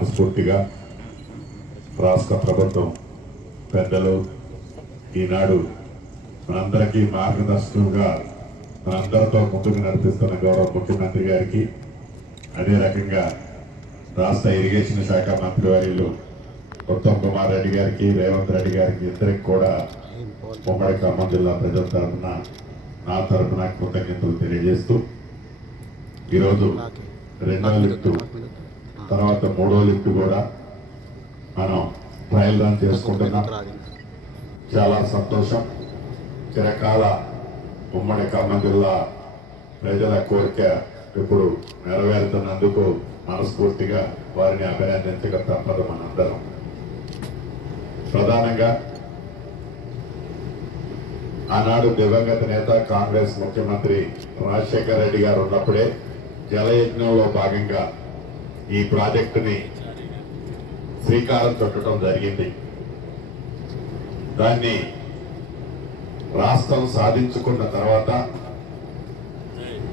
మనస్ఫూర్తిగా రాష్ట్ర ప్రభుత్వం పెద్దలు ఈనాడు మనందరికీ మార్గదర్శకులుగా మనందరితో ముందుకు నడిపిస్తున్న గౌరవ ముఖ్యమంత్రి గారికి అదే రకంగా రాష్ట్ర ఇరిగేషన్ శాఖ మంత్రి వర్యులు ఉత్తమ్ కుమార్ రెడ్డి గారికి రేవంత్ రెడ్డి గారికి ఇద్దరికి కూడా ఉమ్మడి ఖమ్మం జిల్లా ప్రజల తరఫున నా తరఫున కృతజ్ఞతలు తెలియజేస్తూ ఈరోజు రెండవ లిఫ్ట్ తర్వాత మూడో లిఫ్ట్ కూడా మనం ట్రయల్ రన్ చేసుకుంటున్నాం. చాలా సంతోషం. చిరకాల ఉమ్మడి ఖమ్మం జిల్లా ప్రజల కోరిక ఇప్పుడు నెరవేరుతున్నందుకు మనస్ఫూర్తిగా వారిని అభినందించక తప్పదు మనందరం. ప్రధానంగా ఆనాడు దివంగత నేత కాంగ్రెస్ ముఖ్యమంత్రి రాజశేఖర రెడ్డి గారు ఉన్నప్పుడే జలయజ్ఞంలో భాగంగా ఈ ప్రాజెక్టుని శ్రీకారం చుట్టడం జరిగింది. దాన్ని రాష్ట్రం సాధించుకున్న తర్వాత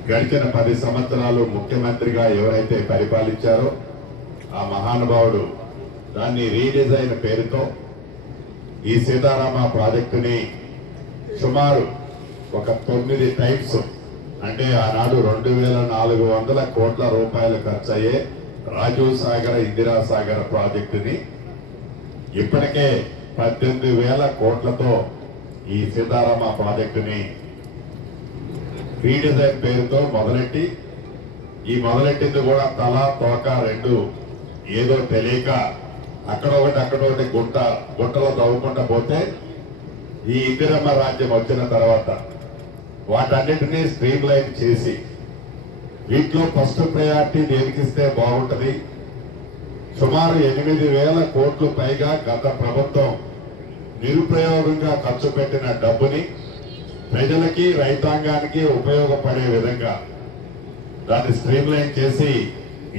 గడిచిన పది సంవత్సరాలు ముఖ్యమంత్రిగా ఎవరైతే పరిపాలించారో ఆ మహానుభావుడు దాన్ని రీడిజైన్ పేరుతో ఈ సీతారామ ప్రాజెక్టుని సుమారు ఒక తొమ్మిది టైప్స్ అంటే ఆనాడు రెండు వేల నాలుగు వందల కోట్ల రూపాయలు ఖర్చు అయ్యే రాజీవ్ సాగర్ ఇందిరా సాగర్ ప్రాజెక్టుని ఇప్పటికే పద్దెనిమిది వేల కోట్లతో ఈ సీతారామ ప్రాజెక్టుని రీడిజైన్ పేరుతో మొదలెట్టి ఈ మొదలెట్టింది కూడా తల తోక రెండు ఏదో తెలియక అక్కడ ఒకటి అక్కడ ఒకటి గుంట గుంటలో తవ్వుకుంటా పోతే ఈ ఇందిరమ్మ రాజ్యం వచ్చిన తర్వాత వాటన్నిటినీ స్ట్రీమ్ లైన్ చేసి వీటిలో ఫస్ట్ ప్రయారిటీ దేనికిస్తే బాగుంటుంది? సుమారు ఎనిమిది వేల కోట్లు పైగా గత ప్రభుత్వం నిరుపయోగంగా ఖర్చు పెట్టిన డబ్బుని ప్రజలకి రైతాంగానికి ఉపయోగపడే విధంగా దాన్ని స్ట్రీమ్లైన్ చేసి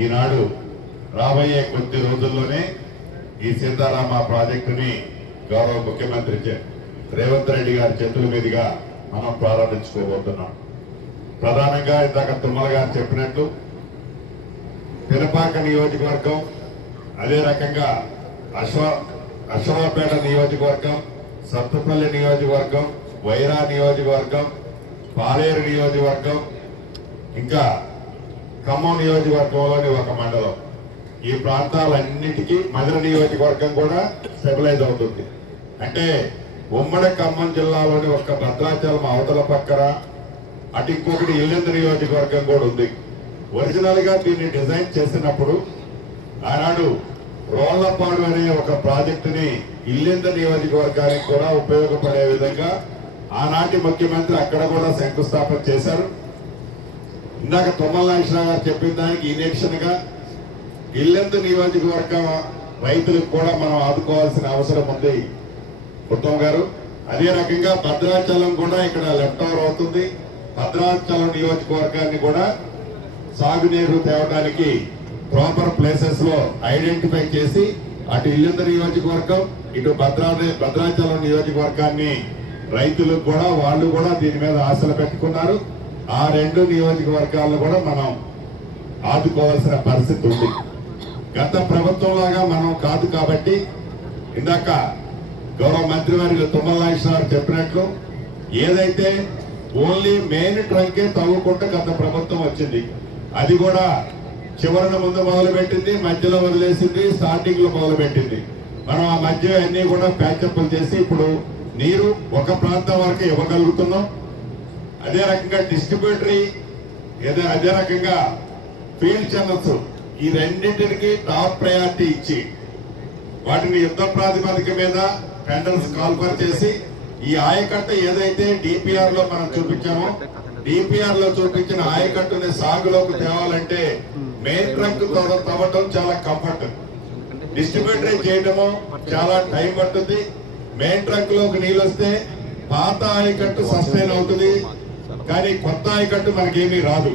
ఈనాడు రాబోయే కొద్ది రోజుల్లోనే ఈ సీతారామ ప్రాజెక్టుని గౌరవ ముఖ్యమంత్రి రేవంత్ రెడ్డి గారి చేతుల మీదుగా మనం ప్రారంభించుకోబోతున్నాం. ప్రధానంగా ఇందాక తుమ్మల గారు చెప్పినట్లు పినపాక నియోజకవర్గం అదే రకంగా అశ్వ అశ్వరాపేట నియోజకవర్గం సత్తుపల్లి నియోజకవర్గం వైరా నియోజకవర్గం పాలేరు నియోజకవర్గం ఇంకా ఖమ్మం నియోజకవర్గంలోని ఒక మండలం. ఈ ప్రాంతాలన్నిటికీ మధుర నియోజకవర్గం కూడా స్టెబిలైజ్ అవుతుంది. అంటే ఉమ్మడి ఖమ్మం జిల్లాలోని ఒక భద్రాచలం అవతల పక్కన అటు ఇంకొకటి ఇల్లెందు నియోజకవర్గం కూడా ఉంది. ఒరిజినల్గా దీన్ని డిజైన్ చేసినప్పుడు ఆనాడు రోళ్ళపాడు అనే ఒక ప్రాజెక్టుని ఇల్లెందు నియోజకవర్గానికి కూడా ఉపయోగపడే విధంగా ఆనాటి ముఖ్యమంత్రి అక్కడ కూడా శంకుస్థాపన చేశారు. ఇందాక తుమ్మల నాగేశ్వరరావు గారు చెప్పిన దానికి ఇనెక్షన్గా ఇల్లెందు రైతులకు కూడా మనం ఆదుకోవాల్సిన అవసరం ఉంది. ఉత్తమ్ గారు అదే రకంగా భద్రాచలం కూడా ఇక్కడ లెఫ్ట్ ఓవర్ అవుతుంది. భద్రాచలం నియోజకవర్గాన్ని కూడా సాగునీరు తేవడానికి ప్రాపర్ ప్లేసెస్లో ఐడెంటిఫై చేసి అటు ఇల్లంద నియోజకవర్గం ఇటు భద్రా భద్రాచలం నియోజకవర్గాన్ని రైతులకు కూడా వాళ్ళు కూడా దీని మీద ఆశలు పెట్టుకున్నారు. ఆ రెండు నియోజకవర్గాలను కూడా మనం ఆదుకోవాల్సిన పరిస్థితి ఉంది. గత ప్రభుత్వంలాగా మనం కాదు కాబట్టి ఇందాక గౌరవ మంత్రివర్యులు తుమ్మల నాగేశ్వరరావు చెప్పినట్లు ఏదైతే ఓన్లీ మెయిన్ ట్రంకే తవ్వుకుంటూ గత ప్రభుత్వం వచ్చింది. అది కూడా చివరన ముందు మొదలు పెట్టింది మధ్యలో వదిలేసింది స్టార్టింగ్లో మొదలు పెట్టింది మనం ఆ మధ్య అన్ని కూడా ప్యాచప్లు చేసి ఇప్పుడు నీరు ఒక ప్రాంతం వరకు ఇవ్వగలుగుతున్నాం. అదే రకంగా డిస్ట్రిబ్యూటరీ ఏదో అదే రకంగా ఫీల్డ్ ఛానల్స్ ఈ రెండింటికి టాప్ ప్రయారిటీ ఇచ్చి వాటిని యుద్ధ ప్రాతిపదిక మీద టెండర్స్ కాల్ఫర్ చేసి ఈ ఆయకట్ట ఏదైతే డిపిఆర్లో మనం చూపించామో డిపిఆర్లో చూపించిన ఆయకట్టుని సాగులోకి తేవాలంటే మెయిన్ ట్రంక్ తవ్వటం చాలా కంఫర్ట్ డిస్ట్రిబ్యూటరీ చేయడము చాలా టైం పడుతుంది. మెయిన్ ట్రంక్లోకి నీళ్ళు వస్తే పాత ఆయకట్టు సస్టైన్ అవుతుంది. కానీ కొత్త ఆయకట్టు మనకేమీ రాదు.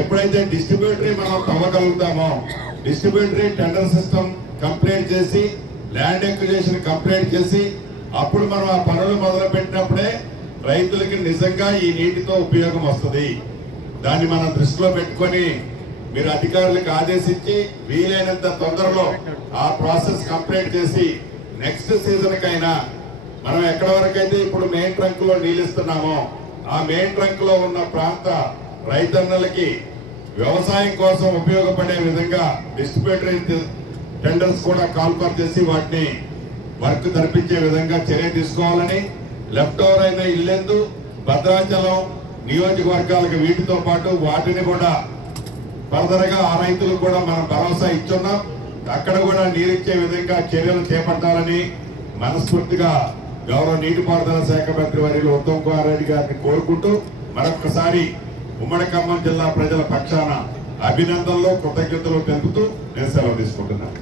ఎప్పుడైతే డిస్ట్రిబ్యూటరీ మనం తవ్వగలుగుతామో డిస్ట్రిబ్యూటరీ టెండర్ సిస్టమ్ కంప్లీట్ చేసి ల్యాండ్ ఎక్విజేషన్ కంప్లీట్ చేసి అప్పుడు మనం ఆ పనులు మొదలు పెట్టినప్పుడే రైతులకి నిజంగా ఈ నీటితో ఉపయోగం వస్తుంది. దాన్ని మనం దృష్టిలో పెట్టుకొని మీరు అధికారులకు ఆదేశించి వీలైనంత తొందరలో ఆ ప్రాసెస్ కంప్లీట్ చేసి నెక్స్ట్ సీజన్ కైనా మనం ఎక్కడ వరకైతే ఇప్పుడు మెయిన్ ట్రంక్లో నీళ్ళిస్తున్నామో ఆ మెయిన్ ట్రంక్లో ఉన్న ప్రాంత రైతన్నలకి వ్యవసాయం కోసం ఉపయోగపడే విధంగా డిస్ట్రిబ్యూటరీ టెండర్స్ కూడా కాల్పర్ చేసి వాటిని వర్క్ జరిపించే విధంగా చర్య తీసుకోవాలని లెఫ్ట్ ఓవర్ అయిన ఇల్లెందు భద్రాచలం నియోజకవర్గాలకు వీటితో పాటు వాటిని కూడా ఫర్దర్గా ఆ రైతులకు కూడా మనం భరోసా ఇచ్చున్నాం. అక్కడ కూడా నీరిచ్చే విధంగా చర్యలు చేపట్టాలని మనస్ఫూర్తిగా గౌరవ నీటిపారుదల శాఖ మంత్రి వర్యులు ఉత్తమ్ కుమార్ రెడ్డి గారిని కోరుకుంటూ మరొకసారి ఉమ్మడి ఖమ్మం జిల్లా ప్రజల పక్షాన అభినందనలు కృతజ్ఞతలు తెలుపుతూ నేను సెలవు తీసుకుంటున్నాను.